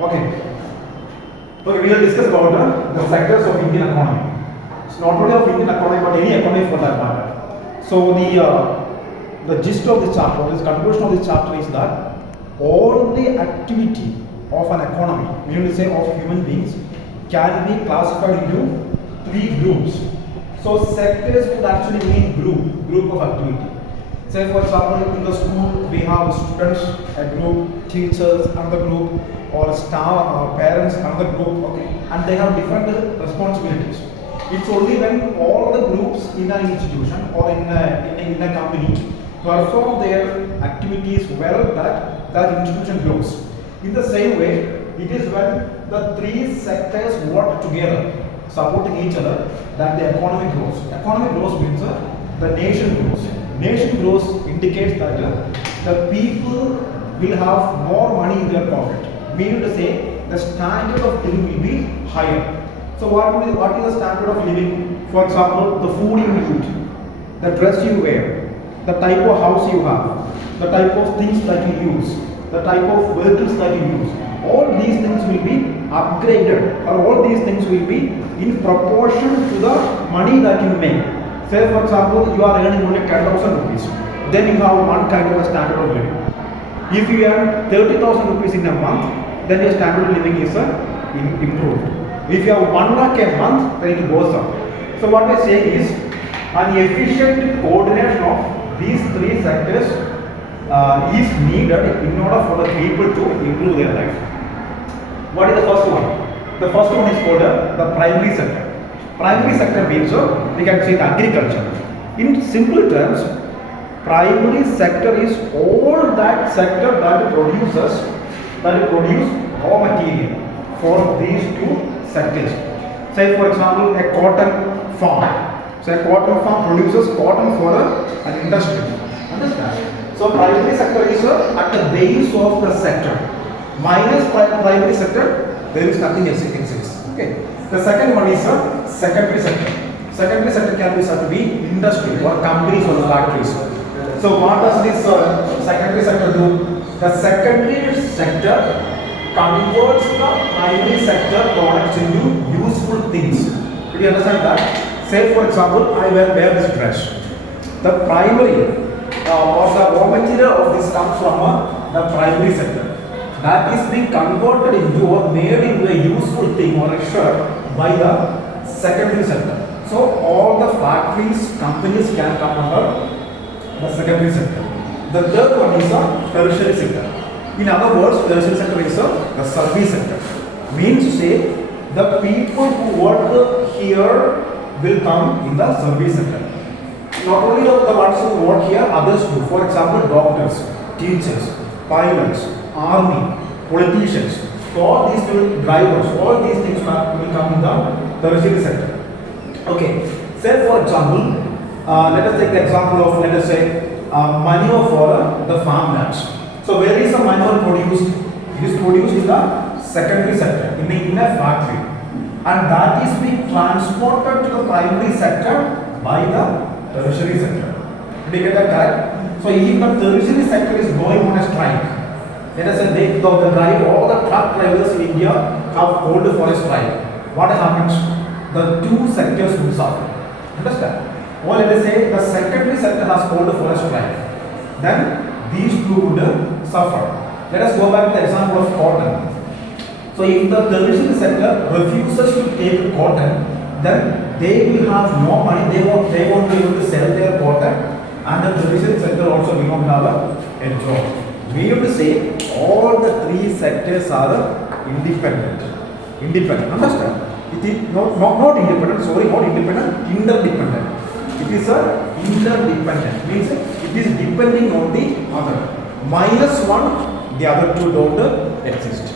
Okay. Okay, we will discuss about the sectors of Indian economy. It's not only of Indian economy but any economy for that matter. So the gist of this chapter, this conclusion of this chapter is that all the activity of an economy, meaning to say of human beings, can be classified into three groups. So sectors would actually mean group of activity. Say for example, in the school we have students, a group, teachers, another group, or staff, parents, another group, okay, and they have different responsibilities. It's only when all the groups in an institution or in a company perform their activities well that institution grows. In the same way, it is when the three sectors work together, supporting each other, that the economy grows. Economy grows means the nation grows. Nation growth indicates that the people will have more money in their pocket. Meaning to say, the standard of living will be higher. So what is the standard of living? For example, the food you eat, the dress you wear, the type of house you have, the type of things that you use, the type of vehicles that you use. All these things will be upgraded, or all these things will be in proportion to the money that you make. Say for example, you are earning only 10,000 rupees. Then you have one kind of a standard of living. If you earn 30,000 rupees in a month, then your standard of living is improved. If you have 1 lakh a month, then it goes up. So what I say is, an efficient coordination of these three sectors is needed in order for the people to improve their life. What is the first one? The first one is called the primary sector. Primary sector means we can say the agriculture. In simple terms, primary sector is all that sector that produce raw material for these two sectors. Say for example, a cotton farm. So a cotton farm produces cotton for an industry. Understand? So primary sector is at the base of the sector. Minus primary sector, there is nothing else exists. Okay. The second one is secondary sector. Secondary sector can be said to be industry or companies or factories. So what does this secondary sector do? The secondary sector converts the primary sector products into useful things. Do you understand that? Say for example, I wear this dress. The primary or the raw material of this comes from the primary sector. That is being converted into or made into a useful thing or a shirt by the secondary sector. So all the factories, companies can come under the secondary sector. The third one is the tertiary sector. In other words, tertiary sector is the service sector. Means to say, the people who work here will come in the service sector. Not only the ones who work here, others too. For example, doctors, teachers, pilots, army, politicians. So all these drivers, all these things will come in the tertiary sector. Okay. Say for example, let us take the example of, let us say, manure for the farmlands. So where is the manure produced? It is produced in the secondary sector, in a factory, and that is being transported to the primary sector by the tertiary sector. Did you get that correct? So if the tertiary sector is going on a strike, let us say all the truck drivers in India have called for a strike. What happens? The two sectors will suffer. Understand? Or let us say the secondary sector has called for a strike. Then these two would suffer. Let us go back to the example of cotton. So if the tertiary sector refuses to take cotton, then they will have no money. They won't be able to sell their cotton, and the tertiary sector also will not have a job. We have to say all the three sectors are independent. Understand? It is not independent. Sorry, not independent. Interdependent. It is interdependent. Means it is depending on the other. Minus one, the other two don't exist.